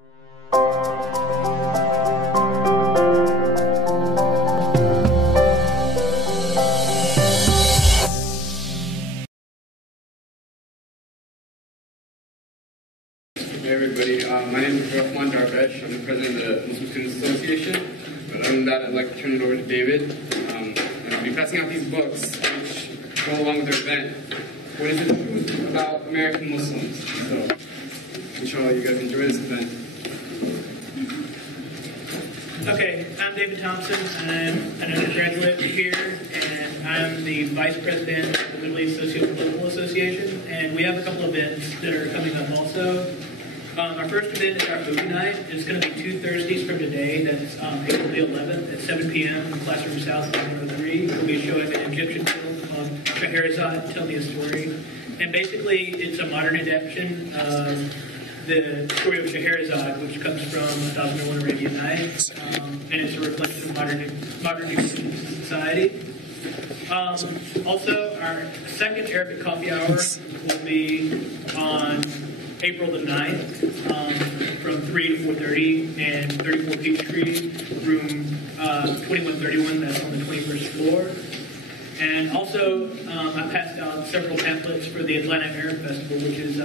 Hey everybody, my name is Abbas. I'm the president of the Muslim Students Association. But other than that, I'd like to turn it over to David. And I'll be passing out these books, which go along with their event. What is the truth about American Muslims? So, inshallah, you guys enjoy this event. Okay, I'm David Thompson. I'm an undergraduate here, and I'm the vice president of the Middle East Socio-Political Association. And we have a couple events that are coming up also. Our first event is our movie night. It's going to be 2 Thursdays from today. That's April the 11th at 7 p.m. in Classroom South 103. We'll be showing an Egyptian film called Scheherazade, Tell Me a Story. And basically, it's a modern adaptation of the story of Scheherazade, which comes from 1001 Arabian Nights. And it's a reflection of modern Egyptian society. Also, our second Arabic coffee hour will be on April the 9th from 3 to 4:30 and 34 Peachtree, room 2131, that's on the 21st floor. And also, I passed out several pamphlets for the Atlanta Arab Festival, which is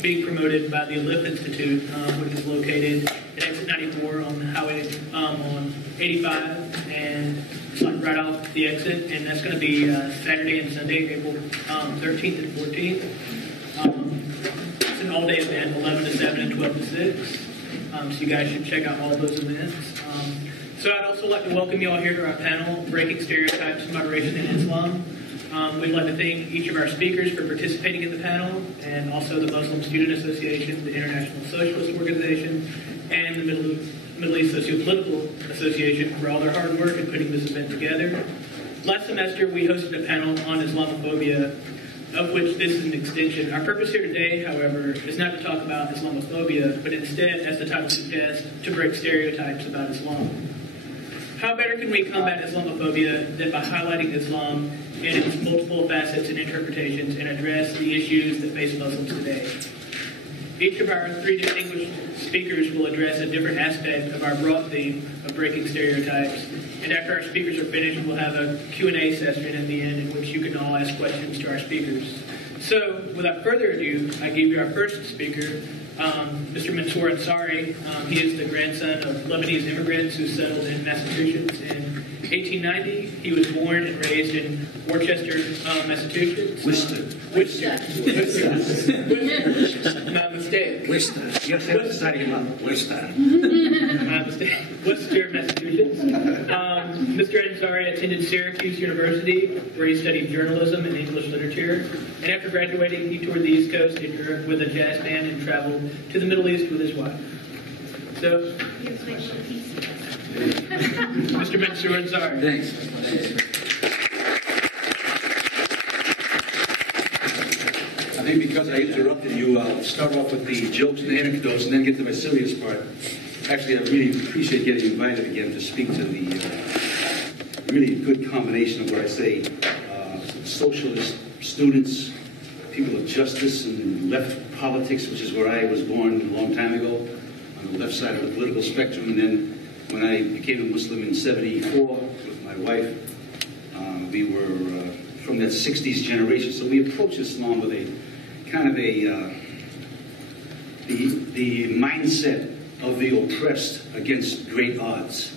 being promoted by the Aleph Institute, which is located at exit 94 on Highway on 85, and it's like right off the exit, and that's going to be Saturday and Sunday, April 13th and 14th. It's an all-day event, 11 to 7 and 12 to 6. So you guys should check out all those events. So I'd also like to welcome you all here to our panel, Breaking Stereotypes, Moderation in Islam. We'd like to thank each of our speakers for participating in the panel, and also the Muslim Student Association, the International Socialist Organization, and the Middle East Socio-Political Association for all their hard work in putting this event together. Last semester, we hosted a panel on Islamophobia, of which this is an extension. Our purpose here today, however, is not to talk about Islamophobia, but instead, as the title suggests, to break stereotypes about Islam. How better can we combat Islamophobia than by highlighting Islam and its multiple facets and interpretations and address the issues that face Muslims today? Each of our 3 distinguished speakers will address a different aspect of our broad theme of breaking stereotypes. And after our speakers are finished, we'll have a Q&A session at the end in which you can all ask questions to our speakers. So, without further ado, I give you our first speaker, Mr. Mansour Ansari. He is the grandson of Lebanese immigrants who settled in Massachusetts in 1890. He was born and raised in Worcester, Massachusetts. Worcester. My mistake. Worcester. You have to say it out. Worcester. My mistake. Worcester, Massachusetts. Mr. Ansari attended Syracuse University, where he studied journalism and English literature. And after graduating, he toured the East Coast in Europe with a jazz band and traveled to the Middle East with his wife. So, Mr. Mansour Ansari. Thanks. I think because I interrupted you, I'll start off with the jokes and anecdotes and then get to my serious part. Actually, I really appreciate getting invited again to speak to the really good combination of what I say, socialist students, people of justice and left politics, which is where I was born a long time ago, on the left side of the political spectrum. And then when I became a Muslim in #74 with my wife, we were from that 60s generation. So we approached Islam with a kind of the mindset of the oppressed against great odds,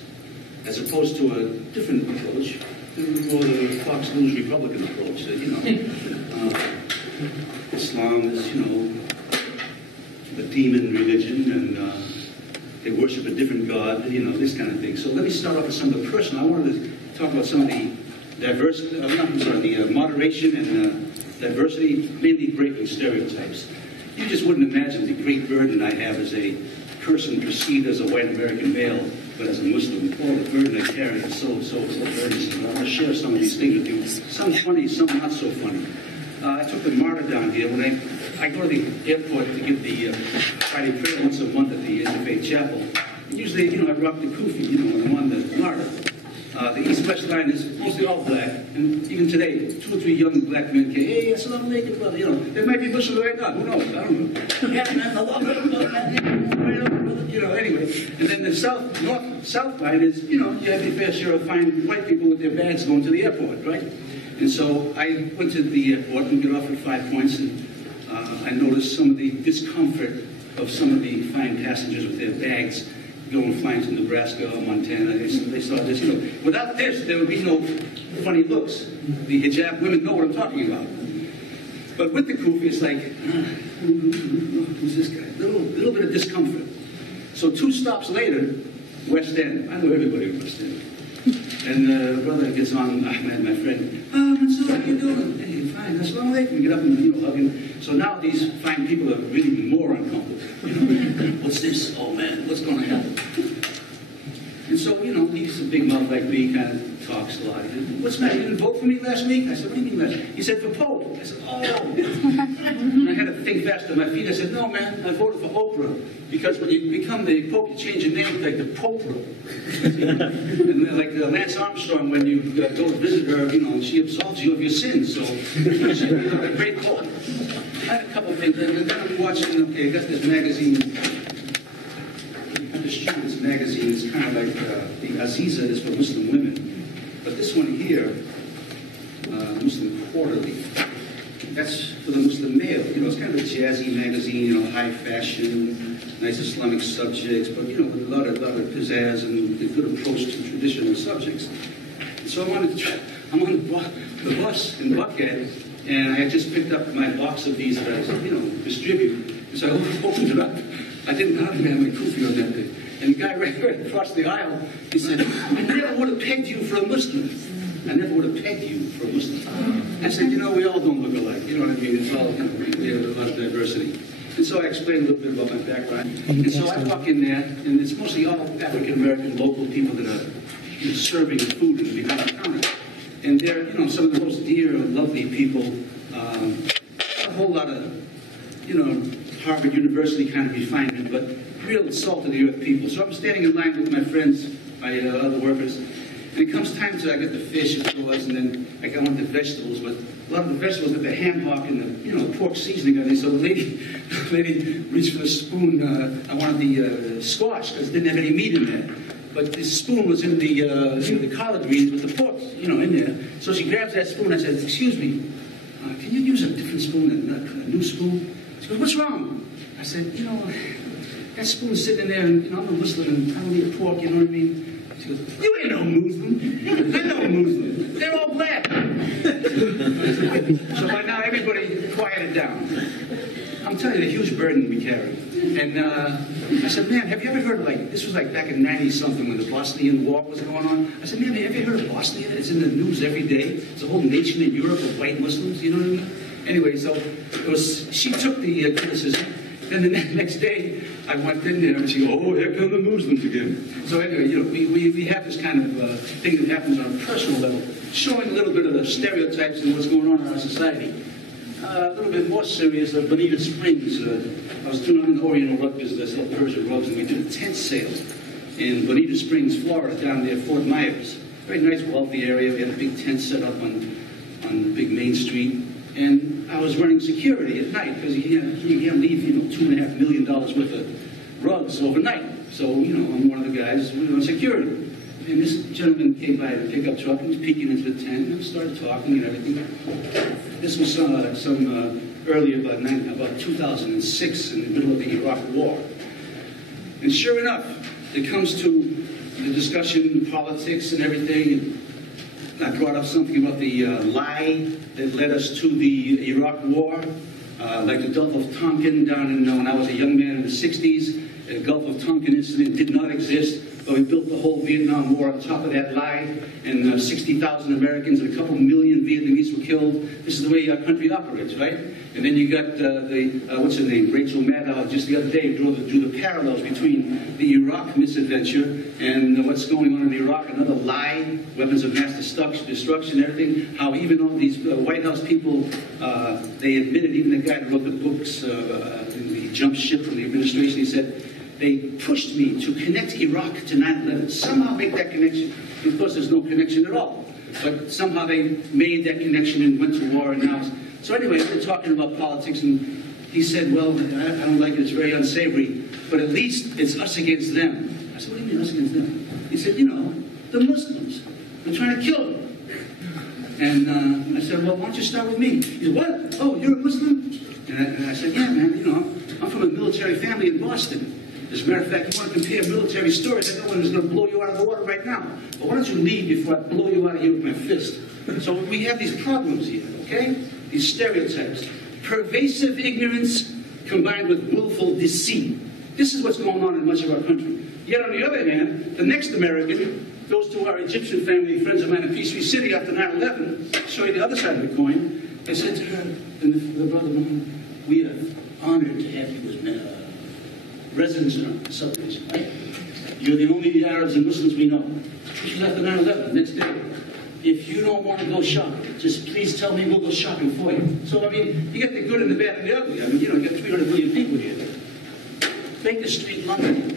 as opposed to a different approach, more the Fox News Republican approach. Islam is, a demon religion, and they worship a different god, this kind of thing. So let me start off with some of the personal. I wanted to talk about some of the diversity, the moderation and diversity, mainly breaking stereotypes. You just wouldn't imagine the great burden I have as a person perceived as a white American male, but as a Muslim. All the burden I carry is so burdensome. I want to share some of these things with you. Some funny, some not so funny. I took the martyr down here. When I go to the airport to give the Friday prayer once a month at the Interfaith Chapel, usually, I rock the kufi, when I'm on the martyr. The East-West line is mostly all black, and even today, 2 or 3 young black men came, hey, assalamu alaikum, brother, they might be Muslim right now, who knows, I don't know. Yeah, man, I love it, brother, south line is, you know, you have your fair share of fine white people with their bags going to the airport, right? And so I went to the airport and got off at 5 points, and I noticed some of the discomfort of some of the fine passengers with their bags going flying to Nebraska or Montana. They saw this, you know. Without this, there would be no funny looks. The hijab women know what I'm talking about. But with the kufi, it's like, who's this guy? Little bit of discomfort. So 2 stops later, West End. I know everybody in West End. And the brother gets on, Ahmed, my friend. Mansour, how you doing? Hey, fine. Assalamu alaikum. We get up and, you know, hug him. So now these fine people are really more uncomfortable. You know, what's this? Oh man, what's going to happen? And so, you know, he's a big mouth like me, kind of talks a lot. He said, what's the matter? You didn't vote for me last week? I said, what do you mean last week? He said, for Pope. I said, oh. And I had to think fast on my feet. I said, no, man, I voted for Oprah. Because when you become the Pope, you change your name like the Pope-ra. And then, like Lance Armstrong, when you go to visit her, you know, she absolves you of your sins. So she's a great Pope. I had a couple of things. And then I'm watching, okay, I got this magazine. This magazine is kind of like the Aziza is for Muslim women, but this one here, Muslim Quarterly, that's for the Muslim male. You know, it's kind of a jazzy magazine, you know, high fashion, nice Islamic subjects, but you know, with a lot of pizzazz and a good approach to traditional subjects. And so I'm on the bus in Buckhead, and I had just picked up my box of these that I, you know, distribute. So I opened it up. I didn't have my kufi on that day. And the guy right across the aisle, he said, I never would have pegged you for a Muslim. I never would have pegged you for a Muslim. I said, you know, we all don't look alike. You know what I mean? It's all, you know, we have a lot of diversity. And so I explained a little bit about my background. And so I walk in there, and it's mostly all African-American local people that are, you know, serving food and behind the counter. And they're, you know, some of the most dear, lovely people. A whole lot of, you know, Harvard University kind of refinement, but real salt-of-the-earth people. So I'm standing in line with my friends, my other workers, and it comes time to, I got the fish, of course, and then I got one of the vegetables, but a lot of the vegetables got the ham hock and the, you know, pork seasoning on it. So the lady reached for the spoon. I wanted the squash, because it didn't have any meat in there. But the spoon was in the, you know, the collard greens with the pork, you know, in there. So she grabs that spoon. I said, excuse me, can you use a different spoon, a new spoon? She goes, what's wrong? I said, you know, that spoon's sitting in there, and, you know, I'm a Muslim, and I don't eat pork, you know what I mean? She goes, you ain't no Muslim. They're no Muslim. They're all black. So by now, everybody quieted down. I'm telling you, the huge burden we carry. And I said, man, have you ever heard of, like, this was like back in 90-something when the Bosnian War was going on. I said, man, have you ever heard of Bosnia? It's in the news every day. It's a whole nation in Europe of white Muslims, you know what I mean? Anyway, so it was, she took the criticism. Then the next day, I went in there, and she goes, oh, here come the Muslims again. So anyway, you know, we have this kind of thing that happens on a personal level, showing a little bit of the stereotypes and what's going on in our society. A little bit more serious, Bonita Springs. I was doing an Oriental rug business, I sell Persian rugs, and we did a tent sale in Bonita Springs, Florida, down there, Fort Myers. Very nice, wealthy area. We had a big tent set up on the big main street. And I was running security at night because you can't leave, you know, $2.5 million worth of rugs overnight. So, you know, I'm one of the guys on security. And this gentleman came by in a pickup truck and was peeking into the tent and started talking and everything. This was earlier, about 2006, in the middle of the Iraq War. And sure enough, it comes to the discussion, politics and everything. I brought up something about the lie that led us to the Iraq War, like the Gulf of Tonkin down in, when I was a young man in the 60s. The Gulf of Tonkin incident did not exist, but we built the whole Vietnam War on top of that lie, and 60,000 Americans and a couple million Vietnamese were killed. This is the way our country operates, right? And then you got what's her name, Rachel Maddow, just the other day drew the parallels between the Iraq misadventure and what's going on in Iraq, another lie, weapons of mass destruction, everything. How even all these White House people, they admitted, even the guy that wrote the books, the jump ship from the administration, he said, they pushed me to connect Iraq to 9/11, somehow make that connection. And of course, there's no connection at all. But somehow they made that connection and went to war. And now, so anyway, we're talking about politics, and he said, well, I don't like it, it's very unsavory, but at least it's us against them. I said, what do you mean us against them? He said, you know, the Muslims. They're trying to kill them. And I said, well, why don't you start with me? He said, what? Oh, you're a Muslim? And I said, yeah, man, you know, I'm from a military family in Boston. As a matter of fact, you want to compare military stories, I know one is going to blow you out of the water right now. But why don't you leave before I blow you out of here with my fist? So we have these problems here, okay? These stereotypes. Pervasive ignorance combined with willful deceit. This is what's going on in much of our country. Yet on the other hand, the next American goes to our Egyptian family, friends of mine in Peachtree City after 9/11, show you the other side of the coin. They said to her, and the brother, we are honored to have you as residents in our subdivision, right? You're the only Arabs and Muslims we know. This was after 9/11, the next day. If you don't want to go shopping, just please tell me, we'll go shopping for you. So, I mean, you get the good and the bad and the ugly. I mean, you know, you got 300 million people here. Baker Street, London.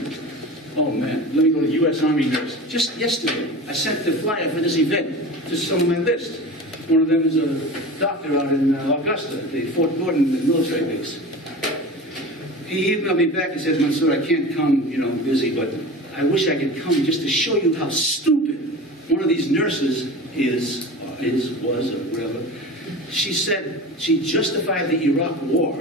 Oh, man, let me go to U.S. Army nurse. Just yesterday, I sent the flyer for this event to some of my list. One of them is a doctor out in Augusta, the Fort Gordon military base. He emailed me back and says, Mansour, I can't come, you know, I'm busy, but I wish I could come just to show you how stupid one of these nurses was, or whatever. She said she justified the Iraq war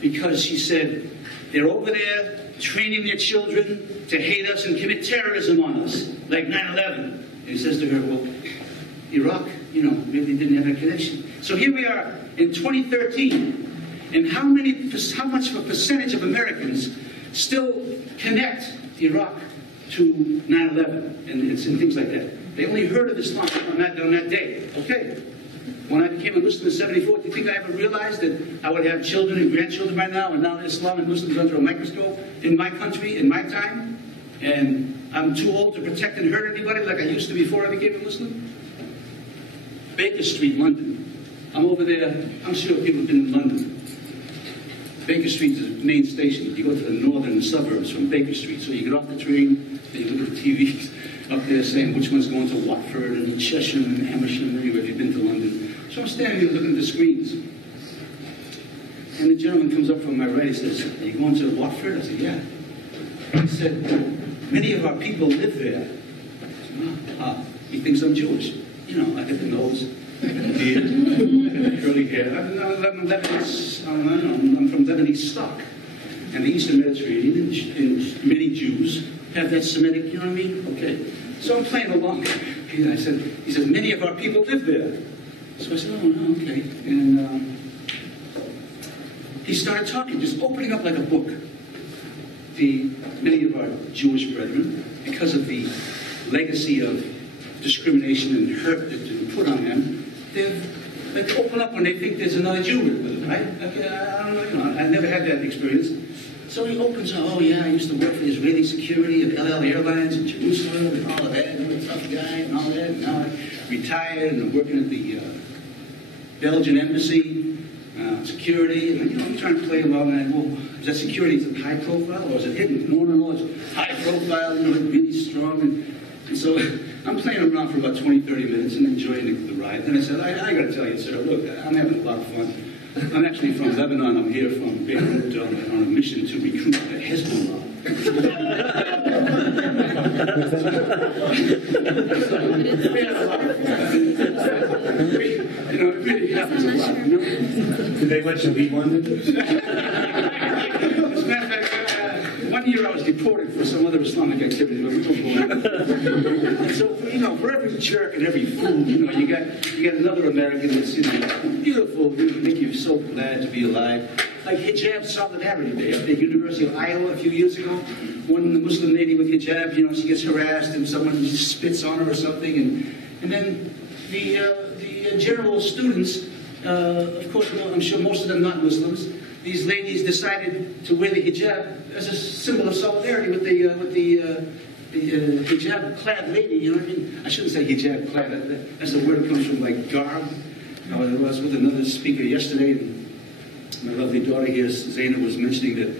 because she said they're over there training their children to hate us and commit terrorism on us, like 9/11. And he says to her, well, Iraq, you know, really didn't have a connection. So here we are in 2013, and how much of a percentage of Americans still connect Iraq to 9/11 and things like that? They only heard of Islam on that day. Okay. When I became a Muslim in '74, do you think I ever realized that I would have children and grandchildren by now, and now Islam and Muslims under a microscope in my country, in my time? And I'm too old to protect and hurt anybody like I used to before I became a Muslim? Baker Street, London. I'm over there. I'm sure people have been in London. Baker Street is the main station. You go to the northern suburbs from Baker Street. So you get off the train, then you look at the TV up there saying which one's going to Watford and Cheshire and Amersham, anywhere if you've been to London. So I'm standing here looking at the screens. And the gentleman comes up from my right, he says, are you going to Watford? I said, yeah. He said, many of our people live there. I said, he thinks I'm Jewish. You know, I got the nose, I got the beard, I got the curly hair. I'm from Lebanese stock. And the Eastern Mediterranean, and many Jews have that Semitic, you know what I mean? Okay. So I'm playing along. He said, many of our people live there. So I said, oh, okay. And he started talking, just opening up like a book. Many of our Jewish brethren, because of the legacy of discrimination and hurt that's been put on them, they open up when they think there's another Jew with them, right? Okay, I don't know, you know, I never had that experience. So he opens up, oh yeah, I used to work for Israeli security at El Al Airlines in Jerusalem and all of that, and I'm a tough guy and all that, and now I retired and I'm working at the Belgian embassy, security, and you know, I'm trying to play along, and I go, is that security, is it high profile or is it hidden? No, it's high profile, you know, really strong, and so I'm playing around for about 20, 30 minutes and enjoying the ride. Then I said, I got to tell you, sir, look, I'm having a lot of fun. I'm actually from Lebanon. I'm here from Beirut on a mission to recruit the Hezbollah. You know, it really happens a lot. You know? Did they let you leave London? As a matter of fact, 1 year I was deported for some other Islamic activity, but we won't go on. And so, you know, for every jerk and every fool, you know, you got another American that's, you know, beautiful, you know, make you so glad to be alive. Like Hijab Solidarity Day at the University of Iowa a few years ago. One Muslim lady with hijab, you know, she gets harassed and someone just spits on her or something, and then the general students, of course, I'm sure most of them not Muslims. These ladies decided to wear the hijab as a symbol of solidarity with the hijab-clad lady. You know what I mean? I shouldn't say hijab-clad. That's the word that comes from like garb. I was with another speaker yesterday, and my lovely daughter here, Zainab, was mentioning that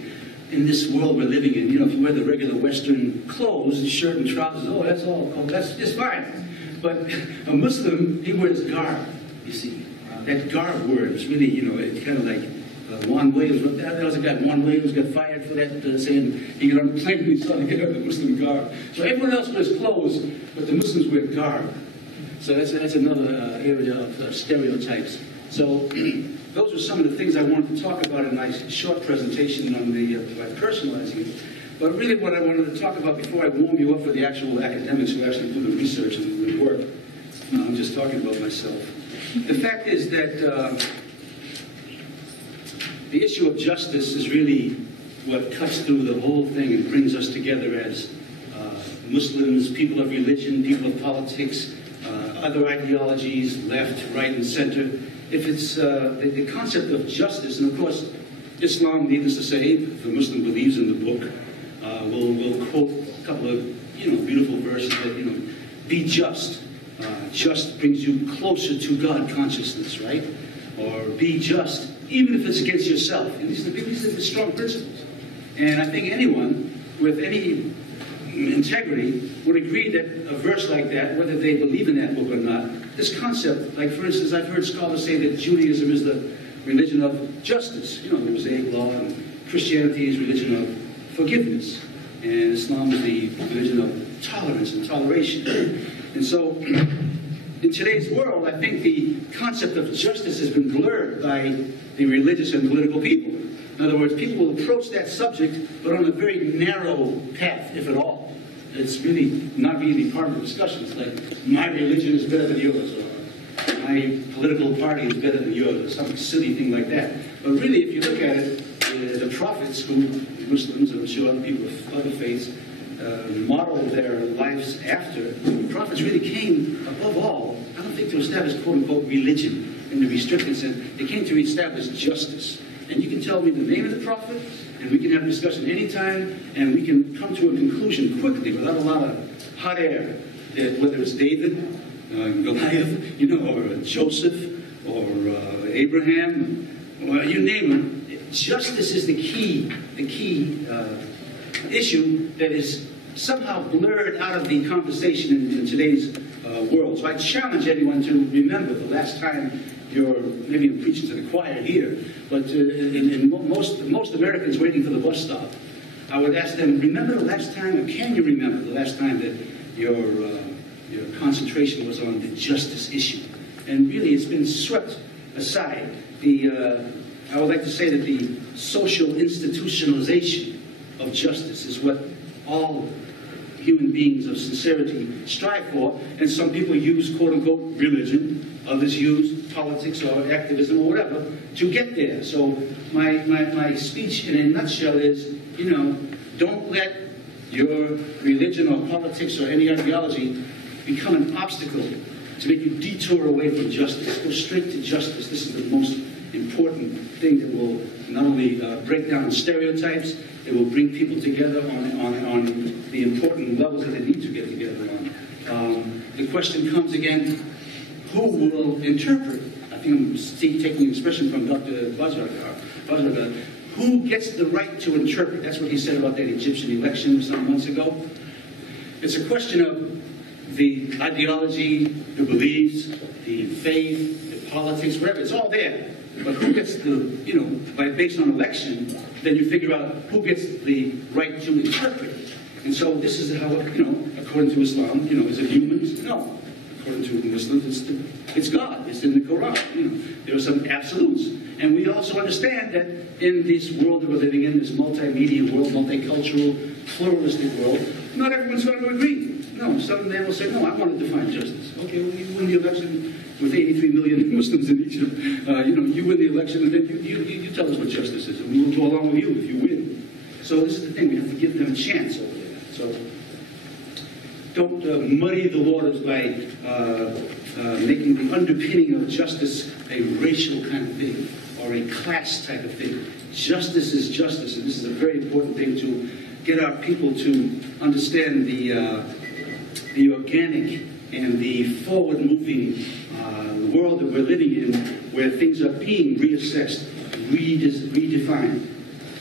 in this world we're living in, you know, if you wear the regular Western clothes, shirt and trousers, oh, that's all, oh, that's just fine. But a Muslim, he wears garb, you see. That garb word is really, you know, it's kind of like Juan Williams. There was a guy, Juan Williams, got fired fired for that, saying he got on the plane and he saw the guy with the Muslim garb. So everyone else wears clothes, but the Muslims wear garb. So that's another area of stereotypes. So those are some of the things I wanted to talk about in my short presentation on the by personalizing it. But really what I wanted to talk about before I warm you up for the actual academics who actually do the research and the work, I'm just talking about myself. The fact is that the issue of justice is really what cuts through the whole thing and brings us together as Muslims, people of religion, people of politics, other ideologies, left, right, and center. If it's the concept of justice, and of course, Islam, needless to say, if the Muslim believes in the book, will quote a couple of beautiful verses that be just. Just brings you closer to God consciousness, right? Or be just, even if it's against yourself. And these are the strong principles. And I think anyone with any integrity would agree that a verse like that, whether they believe in that book or not, this concept, like for instance, I've heard scholars say that Judaism is the religion of justice. The Mosaic law, and Christianity is religion of forgiveness. And Islam is the religion of tolerance and toleration. And so, in today's world, I think the concept of justice has been blurred by the religious and political people. In other words, people will approach that subject, but on a very narrow path, if at all. It's really not really part of the discussion. It's like, my religion is better than yours, or my political party is better than yours, or some silly thing like that. But really, if you look at it, the prophets, who Muslims, and I'm sure other people of other faiths, modeled their lives after, the prophets really came, above all, I don't think to establish quote-unquote religion in the restricted sense. They came to establish justice. And you can tell me the name of the prophet, and we can have a discussion anytime, and we can come to a conclusion quickly without a lot of hot air, that whether it's David, Goliath, or Joseph, or Abraham, or you name them. Justice is the key issue that is somehow blurred out of the conversation in today's world. So I challenge anyone to remember the last time maybe I'm preaching to the choir here, but in most Americans waiting for the bus stop, I would ask them, remember the last time, or can you remember the last time that your concentration was on the justice issue? And really, it's been swept aside. I would like to say that the social institutionalization of justice is what all human beings of sincerity strive for, and some people use quote-unquote religion, others use politics or activism or whatever to get there. So my speech in a nutshell is, don't let your religion or politics or any ideology become an obstacle to make you detour away from justice. Go straight to justice. This is the most important thing that will not only break down stereotypes, it will bring people together on the important levels that they need to get together on. The question comes again, who will interpret? I think I'm taking an expression from Dr. Barzegar. Who gets the right to interpret? That's what he said about that Egyptian election some months ago. It's a question of the ideology, the beliefs, the faith, the politics, whatever. It's all there. But who gets based on election, then you figure out who gets the right to interpret. And so this is how, according to Islam, is it humans? No. According to Muslims, it's God. It's in the Quran. There are some absolutes. And we also understand that in this world that we're living in, this multimedia world, multicultural, pluralistic world, not everyone's going to agree. No, some man will say, no, I want to define justice. Okay, well, you win the election with 83 million Muslims in Egypt. You win the election, and then you tell us what justice is, and we'll go along with you if you win. So this is the thing, we have to give them a chance over there. So don't muddy the waters by making the underpinning of justice a racial kind of thing, or a class type of thing. Justice is justice, and this is a very important thing to get our people to understand the organic and the forward-moving world that we're living in, where things are being reassessed, redefined.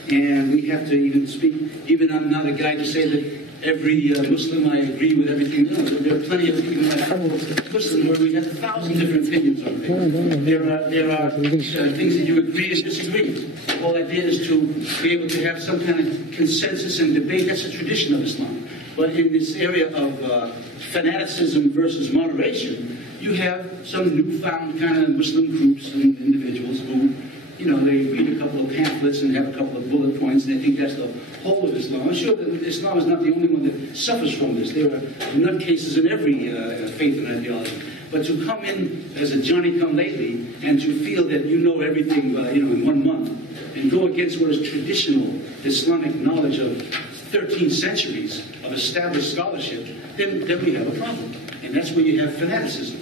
And we have to even speak, even I'm not a guy to say that every Muslim I agree with everything. No, there are plenty of people, my fellow Muslim, where we have 1,000 different opinions on things. There are things that you agree and disagree. The whole idea is to be able to have some kind of consensus and debate. That's a tradition of Islam. But in this area of fanaticism versus moderation, you have some newfound kind of Muslim groups and individuals who, you know, they read a couple of pamphlets and have a couple of bullet points, and they think that's the whole of Islam. I'm sure that Islam is not the only one that suffers from this. There are nutcases in every faith and ideology. But to come in as a Johnny-come-lately and to feel that you know everything, you know, in 1 month, and go against what is traditional Islamic knowledge of 13 centuries of established scholarship, then we have a problem. And that's where you have fanaticism.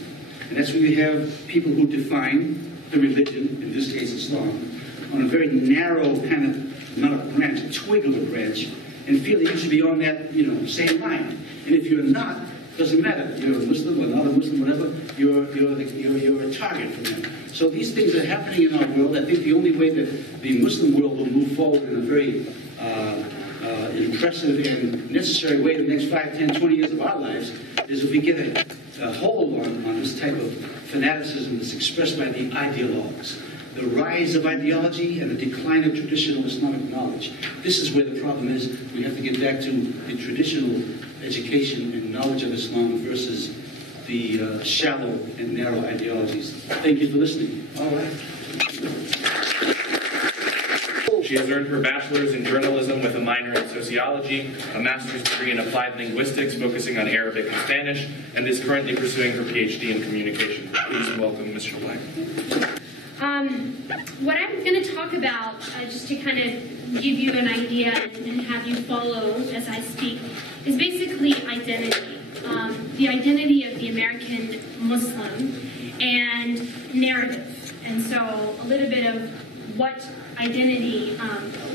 And that's where you have people who define the religion, in this case Islam, on a very narrow kind of, not a branch, a twig of a branch, and feel that you should be on that, you know, same line. And if you're not, doesn't matter. You're a Muslim or not a Muslim, whatever, you're a target for them. So these things are happening in our world. I think the only way that the Muslim world will move forward in a very impressive and necessary way in the next 5, 10, 20 years of our lives is if we get a hold on this type of fanaticism that's expressed by the ideologues. The rise of ideology and the decline of traditional Islamic knowledge. This is where the problem is. We have to get back to the traditional education and knowledge of Islam versus the shallow and narrow ideologies. Thank you for listening. All right. She has earned her bachelor's in journalism with a minor in sociology, a master's degree in applied linguistics focusing on Arabic and Spanish, and is currently pursuing her PhD in communication. Please welcome Ms. Shelbayah. What I'm going to talk about, just to kind of give you an idea and have you follow as I speak, is basically identity. The identity of the American Muslim and narrative. And so a little bit of what identity,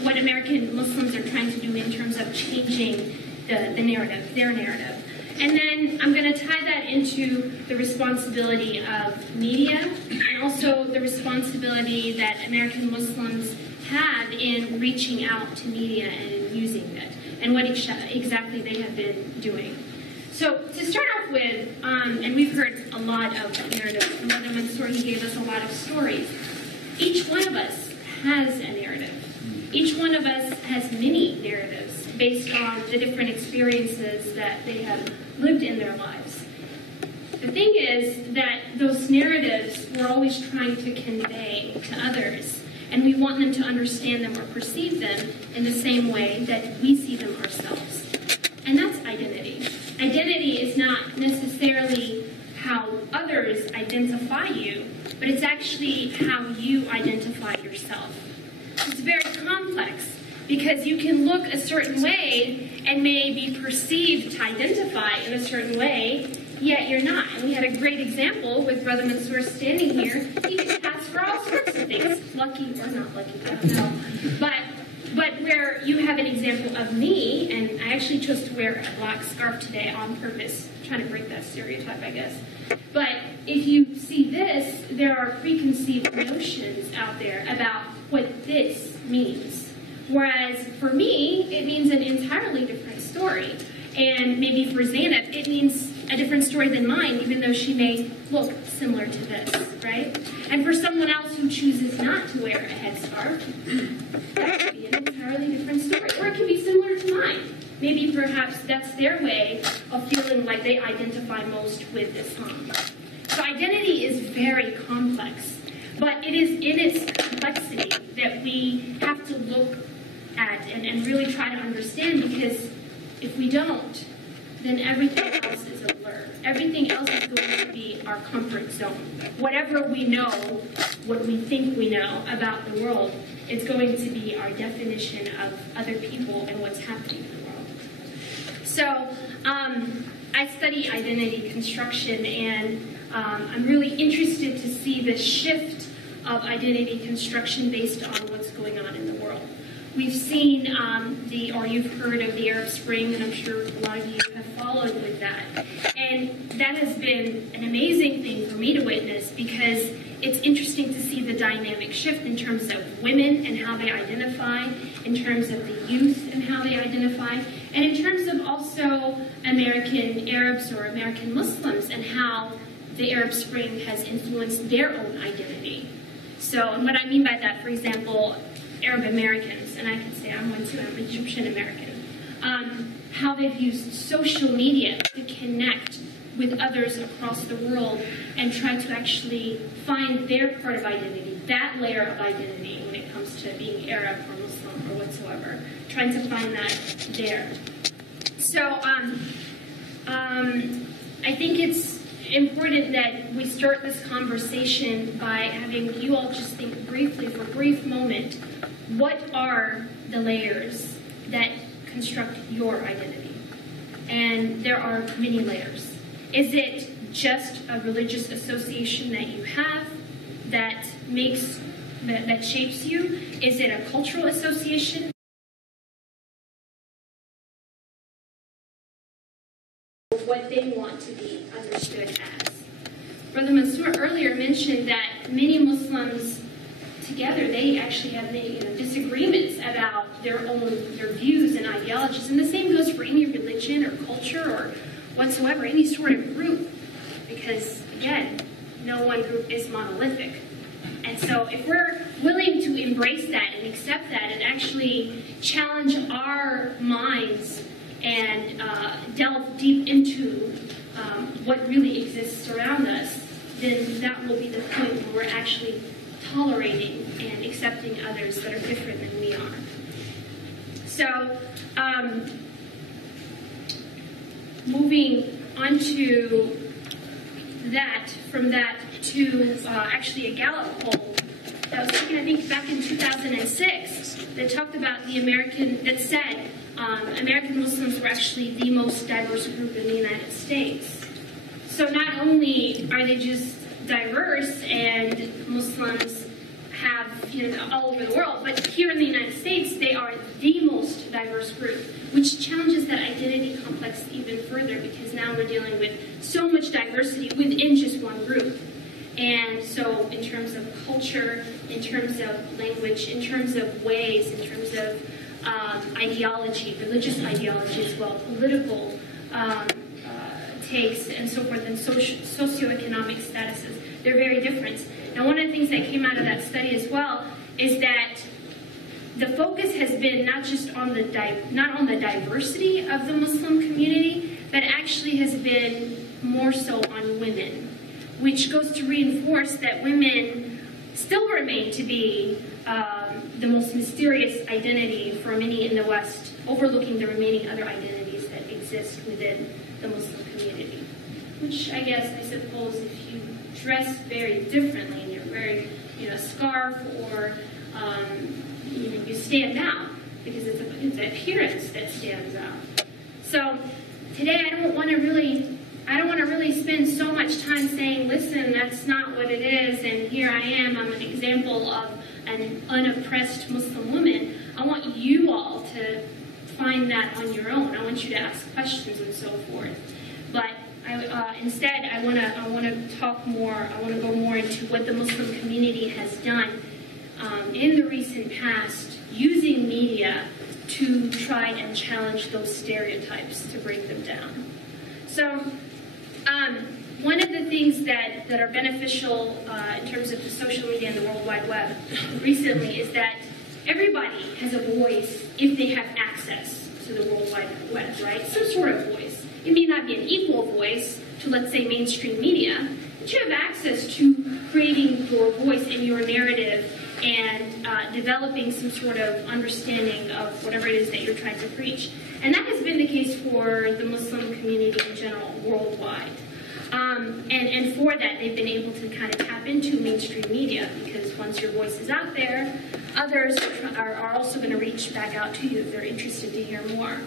what American Muslims are trying to do in terms of changing the narrative, their narrative. And then I'm going to tie that into the responsibility of media and also the responsibility that American Muslims have in reaching out to media and in using it and what exactly they have been doing. So to start off with, and we've heard a lot of narratives from Brother Mansour, he gave us a lot of stories. Each one of us has a narrative. Each one of us has many narratives based on the different experiences that they have lived in their lives. The thing is that those narratives we're always trying to convey to others, and we want them to understand them or perceive them in the same way that we see them ourselves. And that's identity. Identity is not necessarily how others identify you, but it's actually how you identify yourself. It's very complex because you can look a certain way and may be perceived to identify in a certain way, yet you're not. And we had a great example with Brother Mansour standing here. He can pass for all sorts of things, lucky or not lucky, I don't know. But where you have an example of me, and I actually chose to wear a black scarf today on purpose, trying to break that stereotype, I guess. But if you see this, there are preconceived notions out there about what this means. Whereas for me, it means an entirely different story. And maybe for Zainab, it means a different story than mine, even though she may look similar to this, right? And for someone else who chooses not to wear a headscarf, that could be an entirely different story. Or it could be similar to mine. Maybe perhaps that's their way of feeling like they identify most with Islam. So identity is very complex, but it is in its complexity that we have to look at and really try to understand, because if we don't, then everything else is a blur. Everything else is going to be our comfort zone. Whatever we know, what we think we know about the world, it's going to be our definition of other people and what's happening in the world. So I study identity construction, and I'm really interested to see the shift of identity construction based on what's going on in the world. We've seen or you've heard of the Arab Spring, and I'm sure a lot of you have followed with that. And that has been an amazing thing for me to witness, because it's interesting to see the dynamic shift in terms of women and how they identify, in terms of the youth and how they identify, and in terms of also American Arabs or American Muslims and how the Arab Spring has influenced their own identity. So, and what I mean by that, for example, Arab Americans, and I can say I'm one too, I'm Egyptian American, how they've used social media to connect with others across the world and try to actually find their part of identity, that layer of identity when it comes to being Arab or Muslim or whatsoever, trying to find that there. So I think it's important that we start this conversation by having you all just think briefly, for a brief moment, what are the layers that construct your identity? And there are many layers. Is it just a religious association that you have that shapes you? Is it a cultural association? What they want to be understood as. Brother Mansour earlier mentioned that many Muslims together, they actually have many disagreements about their views and ideologies, and the same goes for any religion or culture or whatsoever, any sort of group, because again, no one group is monolithic. And so if we're willing to embrace that and accept that and actually challenge our minds and delve deep into what really exists around us, then that will be the point where we're actually tolerating and accepting others that are different than we are. So, moving on to that, from that to actually a Gallup poll that was taken, I think, back in 2006, that talked about that said American Muslims were actually the most diverse group in the United States. So not only are they just diverse and Muslims have all over the world, but here in the United States they are the most diverse group, which challenges that identity complex even further, because now we're dealing with so much diversity within just one group. And so in terms of culture, in terms of language, in terms of ways, in terms of ideology, religious ideology as well, political takes and so forth, and socioeconomic statuses, they're very different. Now, one of the things that came out of that study as well is that the focus has been not just on not on the diversity of the Muslim community, but actually has been more so on women, which goes to reinforce that women still remain to be the most mysterious identity for many in the West, overlooking the remaining other identities that exist within the Muslim community. Which I guess, I suppose, if you dress very differently and you're wearing, a scarf or you stand out, because it's the appearance that stands out. So today I don't want to really spend so much time saying, listen, that's not what it is, and here I am, I'm an example of an unoppressed Muslim woman. I want you all to find that on your own. I want you to ask questions and so forth. But instead, I want to talk more. I want to go more into what the Muslim community has done in the recent past, using media to try and challenge those stereotypes, to break them down. So, one of the things that are beneficial in terms of the social media and the World Wide Web recently is that everybody has a voice if they have access to the World Wide Web, right? Some sort of voice. It may not be an equal voice to, let's say, mainstream media, but you have access to creating your voice and your narrative and developing some sort of understanding of whatever it is that you're trying to preach. And that has been the case for the Muslim community in general, worldwide. And for that, they've been able to kind of tap into mainstream media, because once your voice is out there, others are also going to reach back out to you if they're interested to hear more.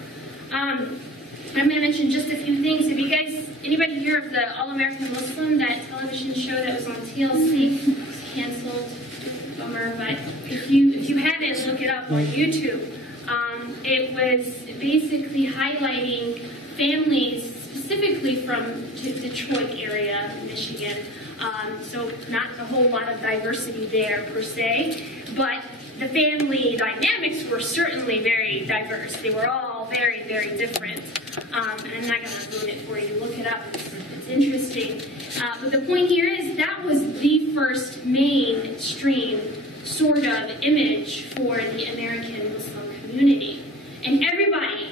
I'm going to mention just a few things. Have you guys, anybody hear of the All-American Muslim, that television show that was on TLC? It was canceled. Bummer, but if you haven't, look it up on YouTube. It was basically highlighting families specifically from the Detroit area, Michigan. So not a whole lot of diversity there per se, but the family dynamics were certainly very diverse. They were all very, very different. And I'm not going to ruin it for you. Look it up. It's interesting. But the point here is that was the first mainstream sort of image for the American Muslim community. And everybody,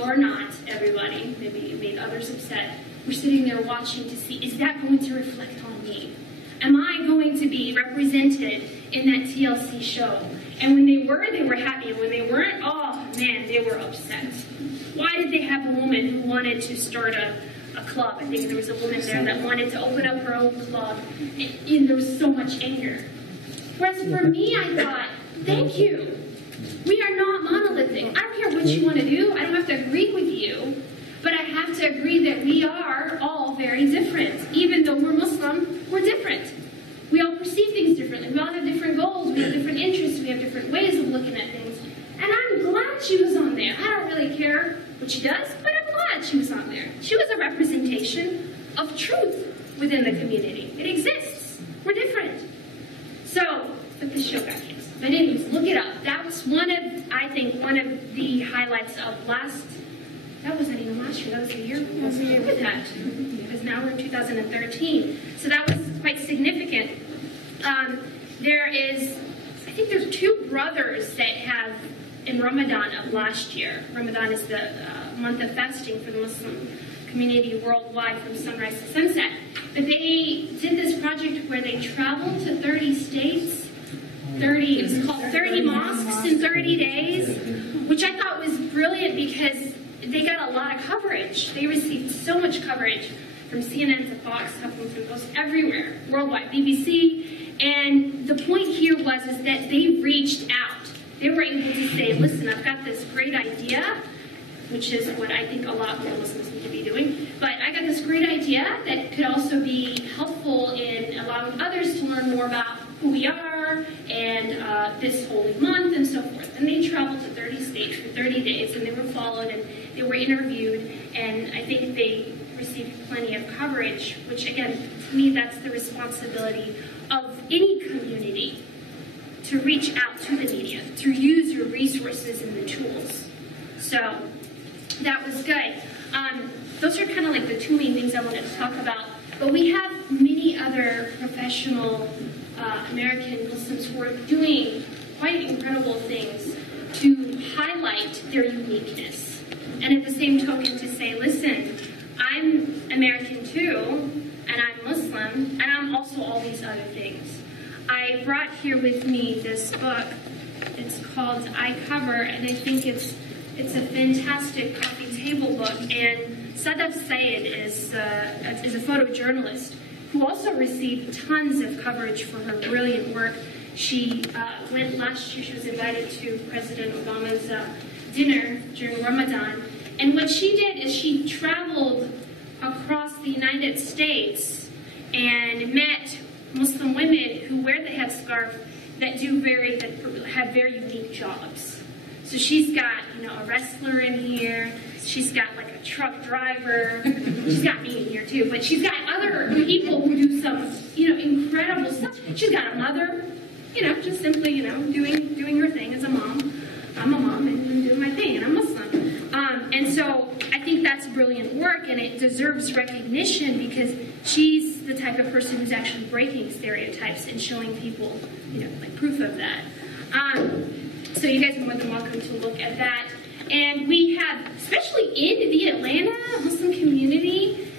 or not everybody, maybe it made others upset, were sitting there watching to see, is that going to reflect on me? Am I going to be represented in that TLC show? And when they were happy. And when they weren't, oh man, they were upset. Why did they have a woman who wanted to start a club? I think there was a woman there that wanted to open up her own club. And there was so much anger. Whereas for me, I thought, thank you. We are not monolithic. I don't care what you want to do. I don't have to agree with you. But I have to agree that we are all very different. Even though we're Muslim, we're different. We all perceive things differently. We all have different goals. We have different interests. We have different ways of looking at things. And I'm glad she was on there. I don't really care what she does, but I'm glad she was on there. She was a representation of truth within the community. It exists. We're different. So, but the show got canceled. But anyways, look it up. That was I think, one of the highlights of that wasn't even last year, that was the year before that. Because now we're in 2013. So that was quite significant. I think there's two brothers that have, in Ramadan of last year, Ramadan is the month of fasting for the Muslim community worldwide from sunrise to sunset. But they did this project where they traveled to 30 states, it was called 30 mosques in 30 days, which I thought was brilliant because they got a lot of coverage. They received so much coverage from CNN to Fox, Huffington Post, everywhere, worldwide, BBC. And the point here is that they reached out. They were able to say, listen, I've got this great idea, which is what I think a lot more Muslims need to be doing. But I got this great idea that could also be helpful in allowing others to learn more about who we are and this holy month and so forth. And they traveled to 30 states for 30 days, and they were followed and they were interviewed, and I think they received plenty of coverage, which again, to me, that's the responsibility of any community, to reach out to the media, to use your resources and the tools. So that was good. Those are kind of like the two main things I wanted to talk about. But we have many other professional American Muslims who are doing quite incredible things to highlight their uniqueness. And at the same token to say, listen, I'm American too, and I'm Muslim, and I'm also all these other things. I brought here with me this book. It's called I Cover, and I think it's a fantastic coffee table book. And Sadaf Sayed is a photojournalist who also received tons of coverage for her brilliant work. She went last year, she was invited to President Obama's dinner during Ramadan. And what she did is she traveled across the United States and met Muslim women who wear the headscarf that have very unique jobs. So she's got, a wrestler in here. She's got like a truck driver. She's got me in here too, but she's got other people who do some, incredible stuff. She's got a mother, just simply, doing her thing as a mom. I'm a mom and I'm doing my thing, and I'm Muslim. And so I think that's brilliant work, and it deserves recognition because she's the type of person who's actually breaking stereotypes and showing people, like proof of that. So you guys are more than welcome to look at that. And we have, especially in the Atlanta Muslim community,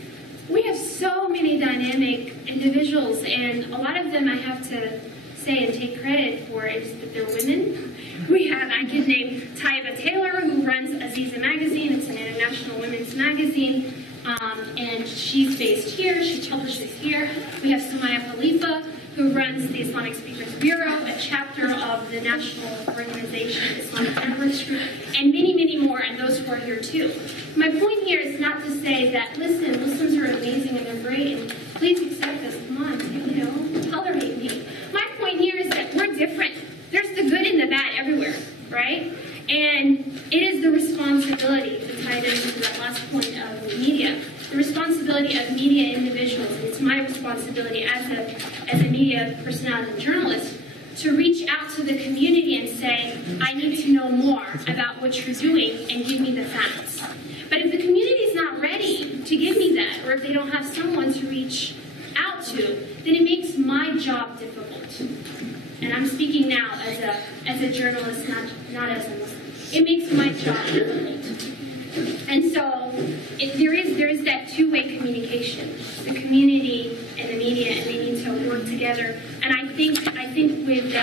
we have so many dynamic individuals, and a lot of them I have to say and take credit for is that they're women. I could name Taiba Taylor, who runs Aziza Magazine. It's an international women's magazine, and she's based here. She publishes here. We have Sumaya Khalifa, who runs the Islamic Speakers Bureau, a chapter of the National Organization Islamic Networks Group, and many, many more, and those who are here too. My point here is not to say that, listen, Muslims are amazing and they're great, and please accept us, come on, tolerate me. My point here is that we're different. There's the good and the bad everywhere, right? And it is the responsibility, to tie it into that last point of the media, the responsibility of media individuals, and it's my responsibility as a media personality and journalist, to reach out to the community and say, I need to know more about what you're doing and give me the facts. But if the community is not ready to give me that, or if they don't have someone to reach out to, then it makes my job difficult. And I'm speaking now as a journalist, not as a Muslim. It makes my job difficult. And so there is that two-way communication, the community and the media, and they need to work together. And I think with,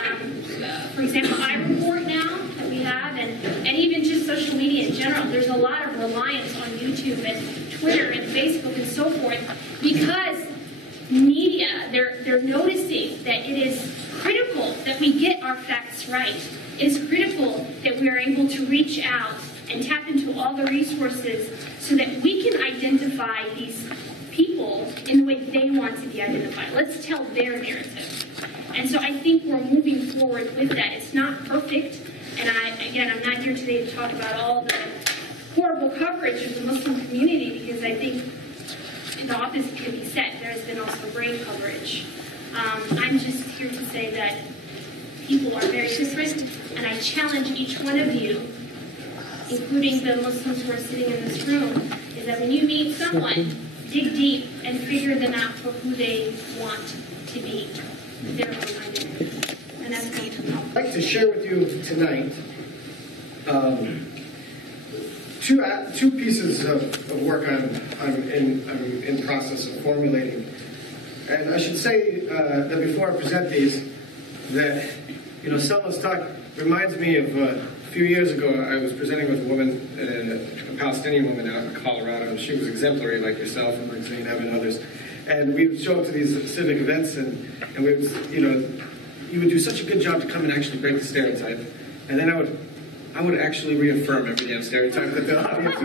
for example, iReport now that we have, and even just social media in general, there's a lot of reliance on YouTube and Twitter and Facebook and so forth, because media, they're noticing that it is critical that we get our facts right. It is critical that we are able to reach out and tap into all the resources so that we can identify these people in the way they want to be identified. Let's tell their narrative. And so I think we're moving forward with that. It's not perfect, and I'm not here today to talk about all the horrible coverage of the Muslim community, because I think the opposite can be said. There has been also great coverage. I'm just here to say that people are very different, and I challenge each one of you, including the Muslims who are sitting in this room, is that when you meet someone, dig deep and figure them out for who they want to be, their own identity. And that's going to help. I'd like to share with you tonight two pieces of work I'm in process of formulating. And I should say that before I present these, that, Selma's talk reminds me of a few years ago. I was presenting with a woman, a Palestinian woman out in Colorado, and she was exemplary like yourself and like Zainab and others. And we would show up to these civic events, and we would, you would do such a good job to come and actually break the stereotype. And then I would actually reaffirm every damn stereotype that the audience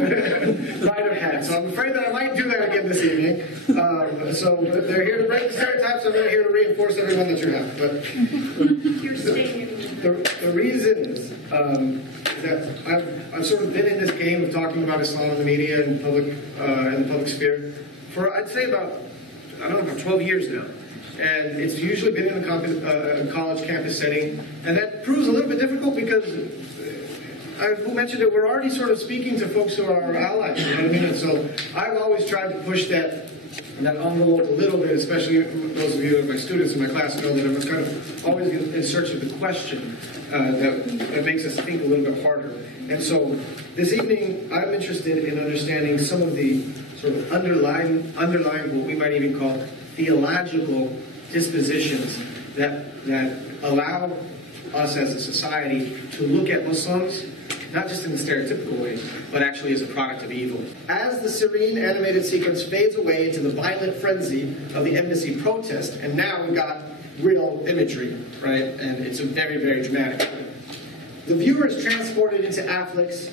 might have had. So I'm afraid that I might do that again this evening. So they're here to break the stereotypes, and they're here to reinforce everyone that you have. But the reason is that I've sort of been in this game of talking about Islam in the media and in the public sphere for, I'd say, about 12 years now. And it's usually been in a college campus setting, and that proves a little bit difficult because who mentioned it, we're already sort of speaking to folks who are our allies, you know what I mean? And so I've always tried to push that envelope a little bit, especially those of you who are my students in my class know that I'm kind of always in search of the question that makes us think a little bit harder. And so this evening, I'm interested in understanding some of the sort of underlying what we might even call theological dispositions that allow us as a society to look at Muslims not just in the stereotypical way, but actually as a product of evil. As the serene animated sequence fades away into the violent frenzy of the embassy protest, and now we got real imagery, right? And it's very, very dramatic. The viewer is transported into Affleck's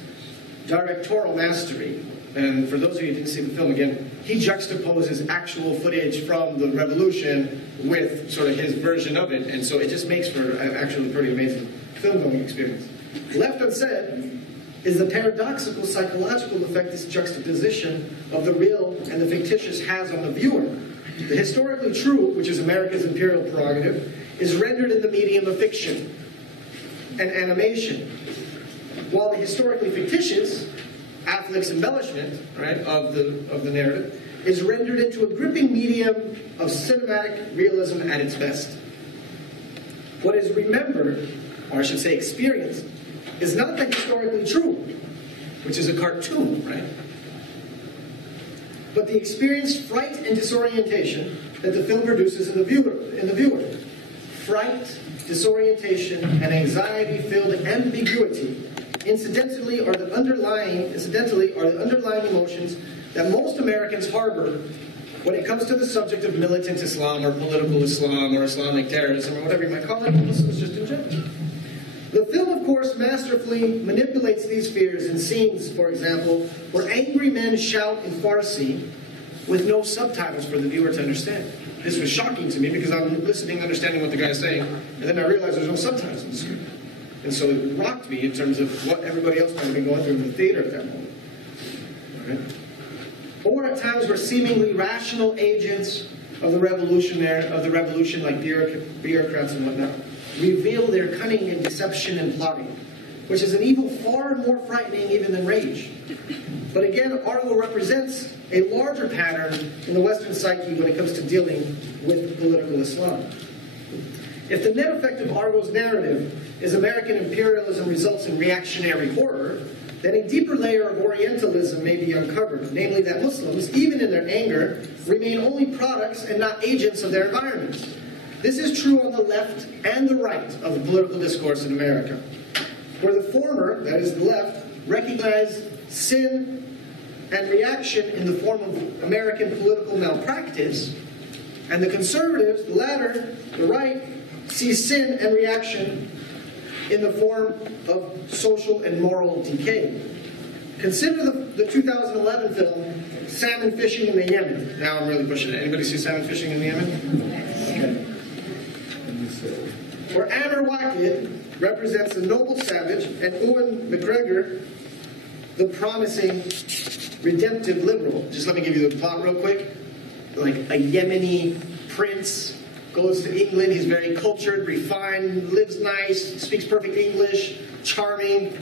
directorial mastery. And for those of you who didn't see the film, again, he juxtaposes actual footage from the revolution with sort of his version of it, and so it just makes for actually a pretty amazing film-going experience. Left unsaid is the paradoxical psychological effect this juxtaposition of the real and the fictitious has on the viewer. The historically true, which is America's imperial prerogative, is rendered in the medium of fiction and animation, while the historically fictitious, Affleck's embellishment, right, of the narrative, is rendered into a gripping medium of cinematic realism at its best. What is remembered, or I should say experienced, is not the historically true, which is a cartoon, right? But the experienced fright and disorientation that the film produces in the viewer. Fright, disorientation, and anxiety-filled ambiguity incidentally are the underlying emotions that most Americans harbor when it comes to the subject of militant Islam or political Islam or Islamic terrorism or whatever you might call it, Muslims just in general. The film, of course, masterfully manipulates these fears in scenes, for example, where angry men shout in Farsi with no subtitles for the viewer to understand. This was shocking to me because I'm listening, understanding what the guy's saying, and then I realized there's no subtitles in the screen. And so it rocked me in terms of what everybody else might have been going through in the theater at that moment. All right? Or at times where seemingly rational agents of the revolution, like bureaucrats and whatnot, reveal their cunning in deception and plotting, which is an evil far more frightening even than rage. But again, Argo represents a larger pattern in the Western psyche when it comes to dealing with political Islam. If the net effect of Argo's narrative is American imperialism results in reactionary horror, then a deeper layer of Orientalism may be uncovered, namely that Muslims, even in their anger, remain only products and not agents of their environments. This is true on the left and the right of the political discourse in America, where the former, that is the left, recognize sin and reaction in the form of American political malpractice, and the conservatives, the latter, the right, see sin and reaction in the form of social and moral decay. Consider the 2011 film, Salmon Fishing in the Yemen. Now I'm really pushing it. Anybody see Salmon Fishing in the Yemen? Okay. Where Amr Wakid represents the noble savage, and Ewan McGregor, the promising, redemptive liberal. Just let me give you the plot real quick. Like a Yemeni prince goes to England. He's very cultured, refined, lives nice, speaks perfect English, charming.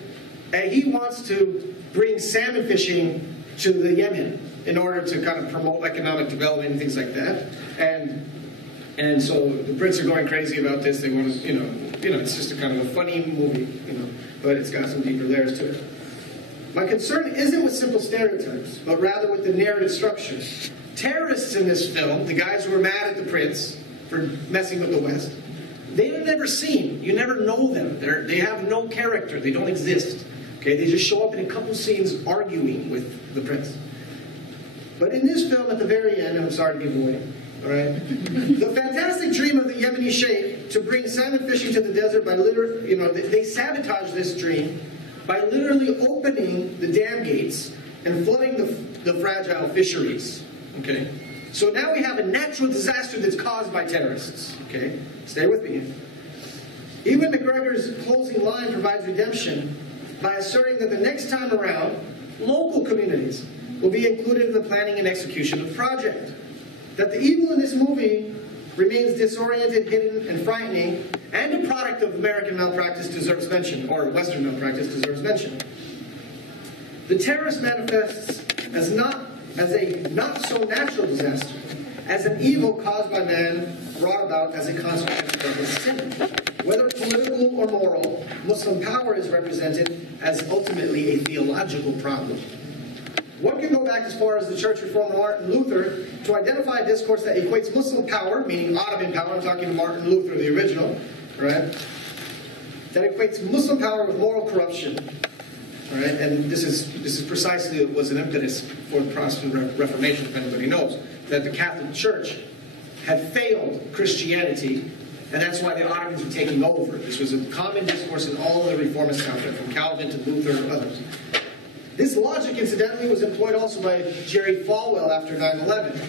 And he wants to bring salmon fishing to the Yemen in order to kind of promote economic development and things like that. And so the Brits are going crazy about this. They want to, it's just a kind of a funny movie, but it's got some deeper layers to it. My concern isn't with simple stereotypes, but rather with the narrative structure. Terrorists in this film, the guys who were mad at the Prince for messing with the West, they're never seen. You never know them. They have no character. They don't exist. Okay, they just show up in a couple scenes arguing with the Prince. But in this film, at the very end, and I'm sorry to give away, all right, the fantastic dream of the Yemeni sheikh to bring salmon fishing to the desert by literally, they sabotage this dream by literally opening the dam gates and flooding the fragile fisheries. Okay, so now we have a natural disaster that's caused by terrorists. Okay, stay with me. Ewan McGregor's closing line provides redemption by asserting that the next time around, local communities will be included in the planning and execution of the project. That the evil in this movie remains disoriented, hidden, and frightening, and a product of American malpractice deserves mention, or Western malpractice deserves mention. The terrorist manifests as a not-so-natural disaster, as an evil caused by man, brought about as a consequence of his sin. Whether political or moral, Muslim power is represented as ultimately a theological problem. One can go back as far as the Church Reformer Martin Luther to identify a discourse that equates Muslim power, meaning Ottoman power, I'm talking Martin Luther, the original, right? That equates Muslim power with moral corruption, all right? And this is precisely what was an impetus for the Protestant Reformation, if anybody knows, that the Catholic Church had failed Christianity, and that's why the Ottomans were taking over. This was a common discourse in all of the reformist out there, from Calvin to Luther and others. This logic, incidentally, was employed also by Jerry Falwell after 9/11.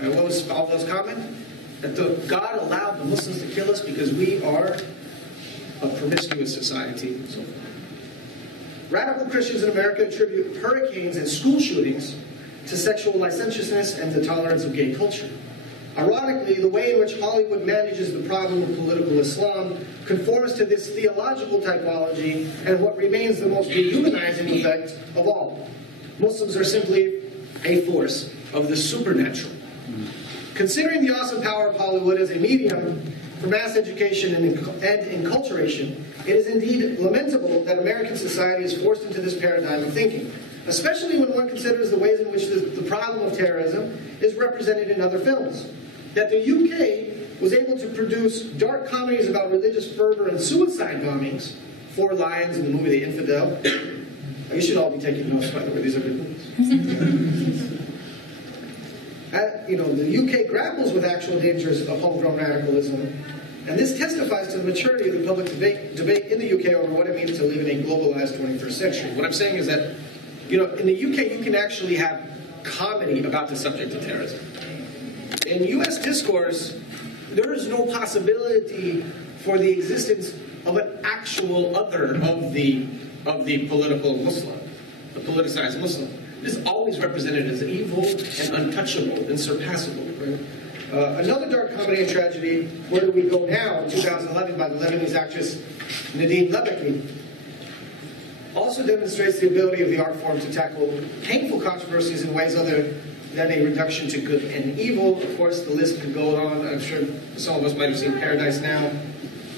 Right, what was Falwell's comment? That God allowed the Muslims to kill us because we are a promiscuous society and so forth. Radical Christians in America attribute hurricanes and school shootings to sexual licentiousness and the tolerance of gay culture. Ironically, the way in which Hollywood manages the problem of political Islam conforms to this theological typology and what remains the most dehumanizing effect of all. Muslims are simply a force of the supernatural. Considering the awesome power of Hollywood as a medium for mass education and enculturation, it is indeed lamentable that American society is forced into this paradigm of thinking, especially when one considers the ways in which the problem of terrorism is represented in other films. That the UK was able to produce dark comedies about religious fervor and suicide bombings, Four Lions and the movie The Infidel. You should all be taking notes, by the way, these are good movies. The UK grapples with actual dangers of homegrown radicalism, and this testifies to the maturity of the public debate in the UK over what it means to live in a globalized 21st century. What I'm saying is that, in the UK you can actually have comedy about the subject of terrorism. In U.S. discourse, there is no possibility for the existence of an actual other of the political Muslim, the politicized Muslim. It is always represented as evil and untouchable, unsurpassable. Right? Another dark comedy and tragedy, Where Do We Go Now, in 2011 by the Lebanese actress Nadine Lebeki, also demonstrates the ability of the art form to tackle painful controversies in ways other than a reduction to good and evil. Of course, the list could go on. I'm sure some of us might have seen Paradise Now.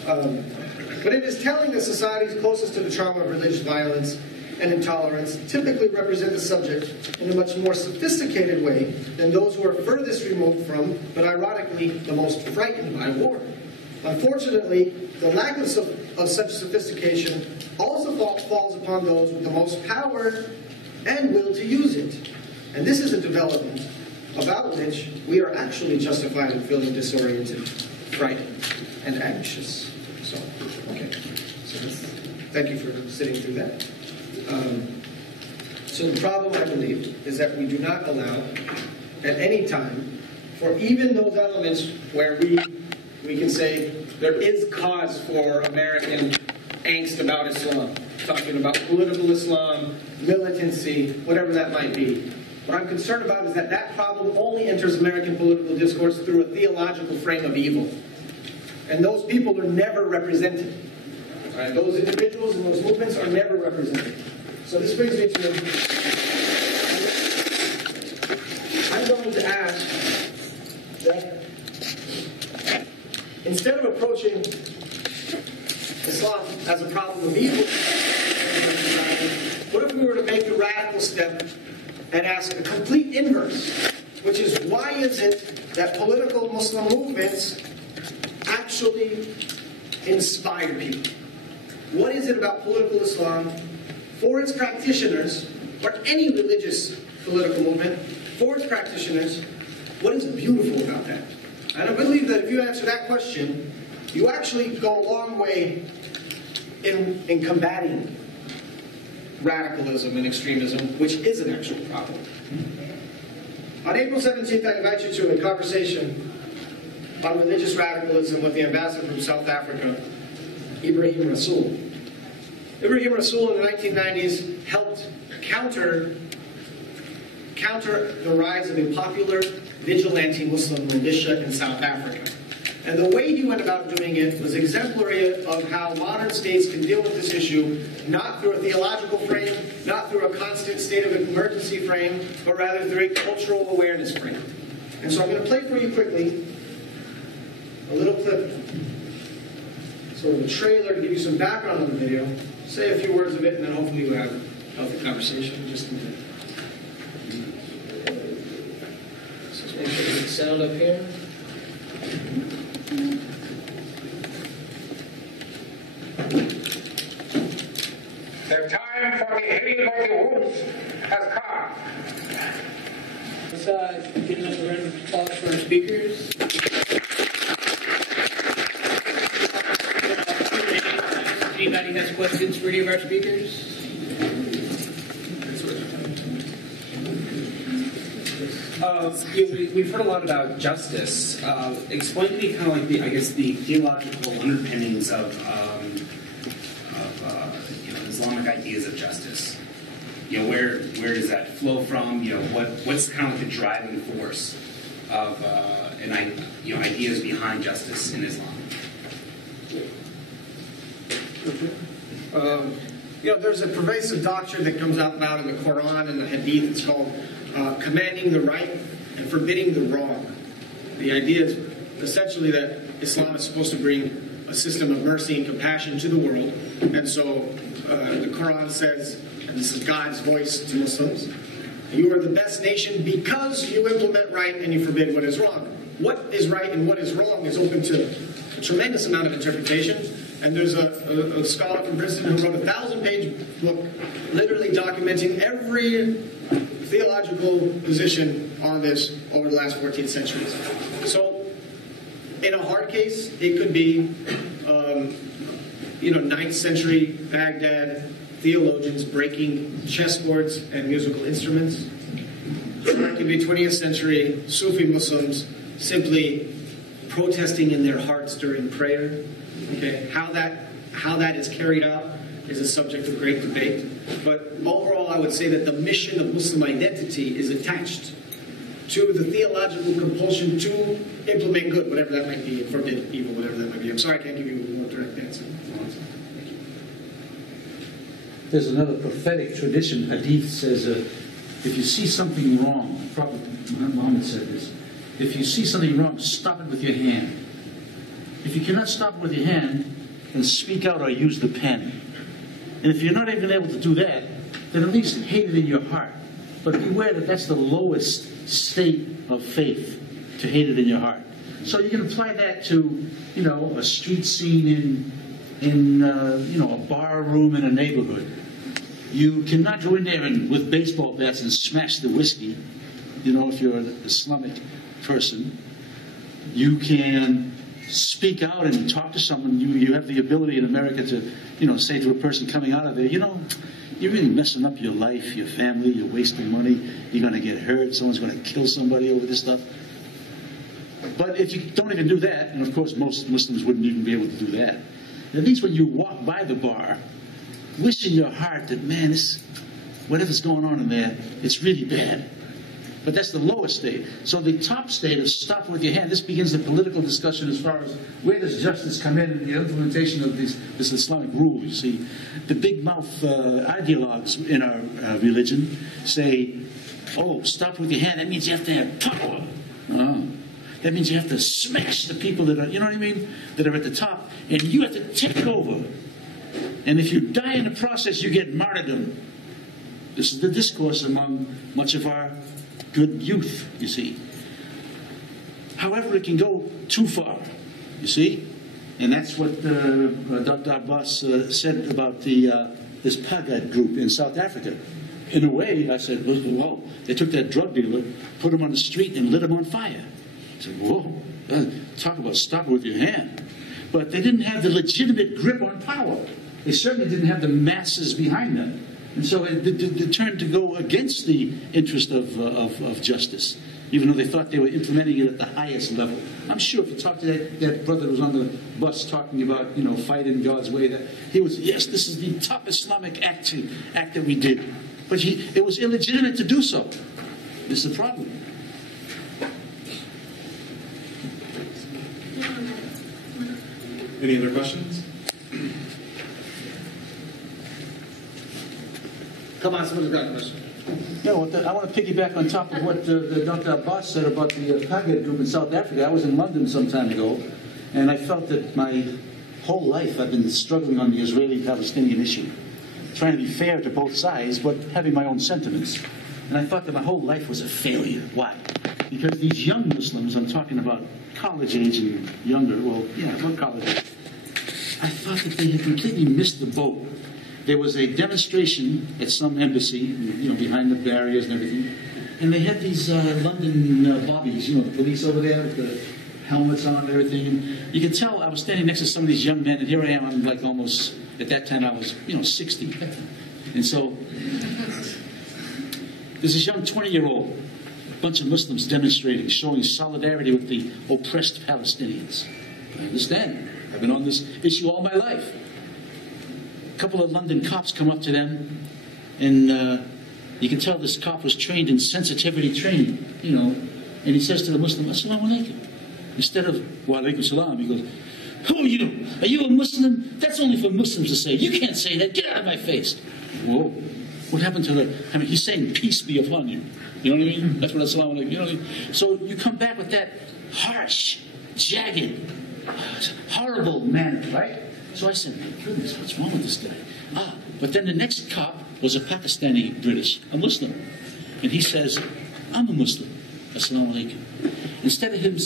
But it is telling that societies closest to the trauma of religious violence and intolerance typically represent the subject in a much more sophisticated way than those who are furthest removed from, but ironically, the most frightened by war. Unfortunately, the lack of such sophistication also falls upon those with the most power and will to use it. And this is a development about which we are actually justified in feeling disoriented, frightened, and anxious. So, okay. So thank you for sitting through that. So the problem, I believe, is that we do not allow at any time for even those elements where we can say there is cause for American angst about Islam, talking about political Islam, militancy, whatever that might be. What I'm concerned about is that that problem only enters American political discourse through a theological frame of evil. And those people are never represented. Right? Those individuals and those movements are never represented. So this brings me to, I'm going to ask that instead of approaching Islam as a problem of evil, what if we were to make the radical step and ask a complete inverse, which is, why is it that political Muslim movements actually inspire people? What is it about political Islam, for its practitioners, or any religious political movement, for its practitioners, what is beautiful about that? And I believe that if you answer that question, you actually go a long way in combating radicalism and extremism, which is an actual problem. On April 17th, I invite you to a conversation on religious radicalism with the ambassador from South Africa, Ibrahim Rasool. Ibrahim Rasool in the 1990s helped counter the rise of a popular vigilante Muslim militia in South Africa. And the way he went about doing it was exemplary of how modern states can deal with this issue, not through a theological frame, not through a constant state of emergency frame, but rather through a cultural awareness frame. And so I'm going to play for you quickly a little clip, sort of a trailer to give you some background on the video, say a few words of it, and then hopefully you'll have a healthy conversation in just a minute. So let's make sure we get the sound up here. The time for the healing of the wounds has come. Let's get another round of applause for our speakers. Anybody has questions for any of our speakers? We've heard a lot about justice. Explain to me kind of like the theological underpinnings of Islamic ideas of justice. Where does that flow from? What's kind of like the driving force of ideas behind justice in Islam? There's a pervasive doctrine that comes out about in the Quran and the Hadith. It's called commanding the right and forbidding the wrong. The idea is essentially that Islam is supposed to bring a system of mercy and compassion to the world. And so the Quran says, and this is God's voice to Muslims, you are the best nation because you implement right and you forbid what is wrong. What is right and what is wrong is open to a tremendous amount of interpretation. And there's a scholar from Princeton who wrote a 1,000-page book literally documenting every theological position on this over the last 14 centuries. So, in a hard case, it could be, 9th century Baghdad theologians breaking chessboards and musical instruments. Or it could be 20th century Sufi Muslims simply protesting in their hearts during prayer. Okay, how that is carried out is a subject of great debate. But overall, I would say that the mission of Muslim identity is attached to the theological compulsion to implement good, whatever that might be, and forbid evil, whatever that might be. I'm sorry I can't give you a more direct answer. There's another prophetic tradition. Hadith says, if you see something wrong, Prophet Muhammad said this, if you see something wrong, stop it with your hand. If you cannot stop it with your hand, then speak out or use the pen. And if you're not even able to do that, then at least hate it in your heart. But beware that that's the lowest state of faith, to hate it in your heart. So you can apply that to, a street scene in a bar room in a neighborhood. You cannot go in there with baseball bats and smash the whiskey, if you're an Islamic person. You can speak out and talk to someone. You have the ability in America to, say to a person coming out of there, you're really messing up your life, your family, you're wasting money, you're going to get hurt, someone's going to kill somebody over this stuff. But if you don't even do that, and of course most Muslims wouldn't even be able to do that, at least when you walk by the bar, wish in your heart that, man, whatever's going on in there, it's really bad. But that's the lowest state. So the top state is stop with your hand. This begins the political discussion as far as where does justice come in the implementation of this Islamic rule. You see, the big mouth ideologues in our religion say, oh, stop with your hand. That means you have to have power. That means you have to smash the people that are, that are at the top, and you have to take over. And if you die in the process, you get martyrdom. This is the discourse among much of our good youth, you see. However, it can go too far, you see. And that's what Dr. Abbas said about this Pagad group in South Africa. In a way, I said, well, they took that drug dealer, put him on the street, and lit him on fire. I said, whoa, talk about stopping with your hand. But they didn't have the legitimate grip on power. They certainly didn't have the masses behind them. And so it turned to go against the interest of justice, even though they thought they were implementing it at the highest level. I'm sure if you talk to that brother who was on the bus talking about, fighting God's way, that he was, yes, this is the top Islamic act that we did. But it was illegitimate to do so. This is the problem. Any other questions? Come on, someone's got a question. Yeah, I want to piggyback on top of what Dr. Abbas said about the Pagad group in South Africa. I was in London some time ago, and I felt that my whole life I've been struggling on the Israeli-Palestinian issue, trying to be fair to both sides, but having my own sentiments. And I thought that my whole life was a failure. Why? Because these young Muslims, I'm talking about college age and younger, about college age, I thought that they had completely missed the boat. There was a demonstration at some embassy, behind the barriers and everything, and they had these London bobbies, the police over there with the helmets on and everything. And you could tell I was standing next to some of these young men, and here I am, I'm like almost, at that time I was, 60. And so, there's this young 20-year-old, a bunch of Muslims demonstrating, showing solidarity with the oppressed Palestinians. I understand. I've been on this issue all my life. A couple of London cops come up to them, and you can tell this cop was trained in sensitivity training, and he says to the Muslim, Assalamu alaikum. Instead of, wa alaikum salam, he goes, who are you? Are you a Muslim? That's only for Muslims to say. You can't say that. Get out of my face. Whoa. What happened to he's saying peace be upon you. You know what I mean? That's what Assalamu alaikum, you know what I mean? So you come back with that harsh, jagged, horrible manner, right? So I said, my goodness, what's wrong with this guy? But then the next cop was a Pakistani British, a Muslim. And he says, I'm a Muslim. Assalamu alaikum. Instead of him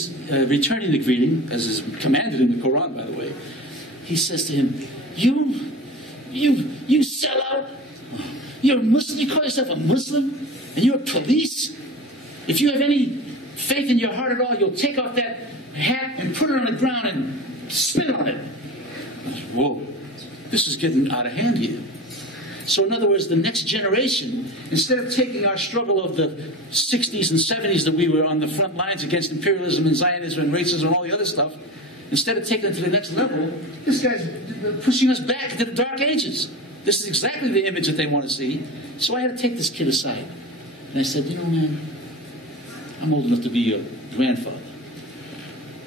returning the greeting, as is commanded in the Quran, by the way, he says to him, you sell out? You're a Muslim? You call yourself a Muslim? And you're police? If you have any faith in your heart at all, you'll take off that hat and put it on the ground and spit on it. Whoa, this is getting out of hand here. So in other words, the next generation, instead of taking our struggle of the 60s and 70s that we were on the front lines against imperialism and Zionism and racism and all the other stuff, instead of taking it to the next level, this guy's pushing us back into the dark ages. This is exactly the image that they want to see. So I had to take this kid aside. And I said, man, I'm old enough to be your grandfather,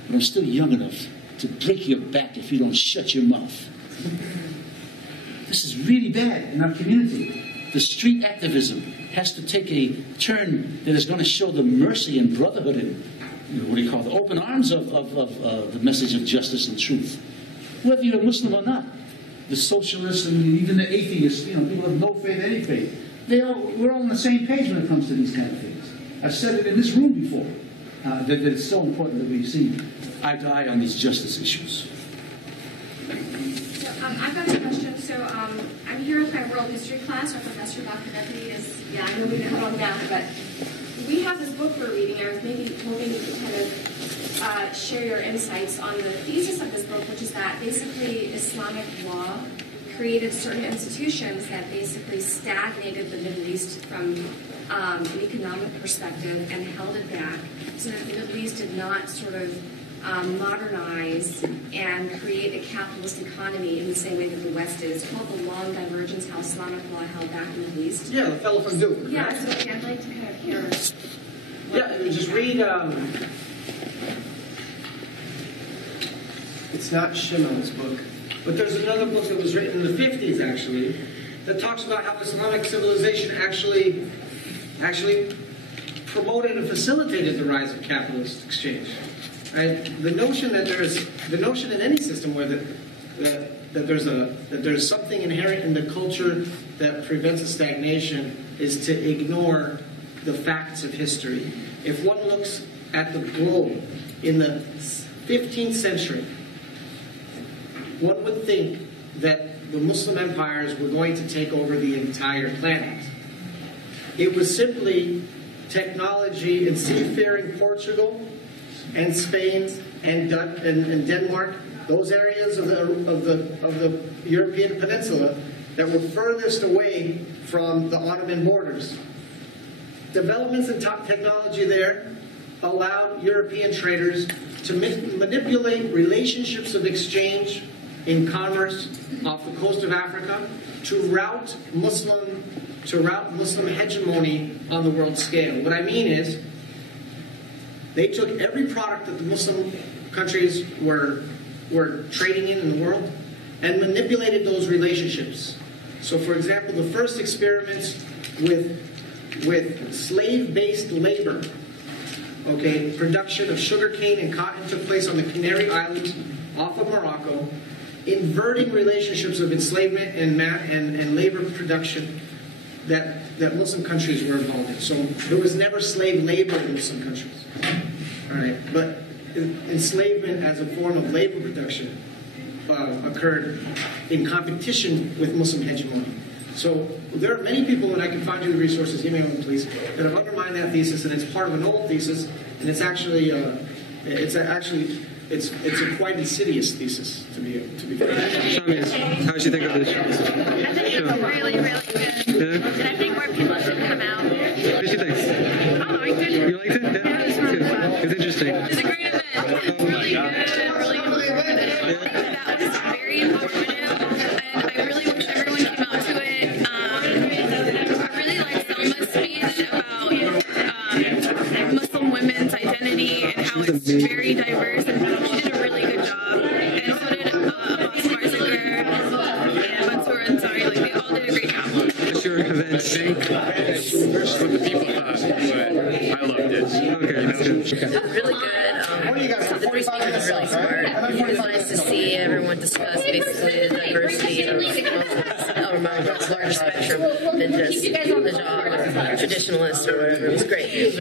but I'm still young enough to break your back if you don't shut your mouth. This is really bad in our community. The street activism has to take a turn that is going to show the mercy and brotherhood and, what do you call it, the open arms of the message of justice and truth. Whether you're a Muslim or not, the socialists and even the atheists, people have no faith, any faith. We're all on the same page when it comes to these kind of things. I've said it in this room before, that it's so important that we see eye to eye on these justice issues. So I've got a question. So I'm here with my world history class. Our professor, Dr. Becky, is, I know we know on that, but we have this book we're reading. I was maybe hoping you could kind of share your insights on the thesis of this book, which is that basically Islamic law created certain institutions that basically stagnated the Middle East from an economic perspective and held it back, so that the Middle East did not sort of modernize and create a capitalist economy in the same way that the West is. It's called the long divergence, how Islamic law held back the Middle East. Yeah, the fellow from Duke. Yeah, so I'd like to kind of hear. Yeah, just read. It's not Shimon's book, but there's another book that was written in the 50s, actually, that talks about how Islamic civilization actually promoted and facilitated the rise of capitalist exchange. Right? The notion in any system where that there's something inherent in the culture that prevents a stagnation is to ignore the facts of history. If one looks at the globe in the 15th century, one would think that the Muslim empires were going to take over the entire planet. It was simply technology in seafaring Portugal and Spain and Denmark, those areas of the European peninsula that were furthest away from the Ottoman borders. Developments in top technology there allowed European traders to manipulate relationships of exchange in commerce off the coast of Africa to route Muslim hegemony on the world scale. What I mean is, they took every product that the Muslim countries were trading in the world and manipulated those relationships. So, for example, the first experiments with slave-based labor, production of sugarcane and cotton took place on the Canary Islands off of Morocco, inverting relationships of enslavement and labor production that Muslim countries were involved in. So there was never slave labor in Muslim countries. All right, but enslavement as a form of labor production occurred in competition with Muslim hegemony. So there are many people, and I can find you the resources, email them please, that have undermined that thesis, and it's part of an old thesis, and it's actually it's a quite insidious thesis to be fair. How would you think of this? I think it's really, really good. And I think more people should come out. What did you think? I liked it. You liked it? Yeah. It was really fun. It's interesting. It's a great event. It's really good, really informative. That was very informative, and I really wish everyone came out to it. I really liked Slma's speech about Muslim women's identity and how it's very diverse, and she did a really good job. And so did Abbas, Barzegar, and Mansour, and Ansari. They all did a great job. What's your event? I think it's what the people thought, but I loved it. Okay, that's good. It was really good. So the three speakers were really smart. It was nice to see everyone discuss basically the diversity of Muslims, a larger spectrum than just the genre of traditionalists or whatever. It was great.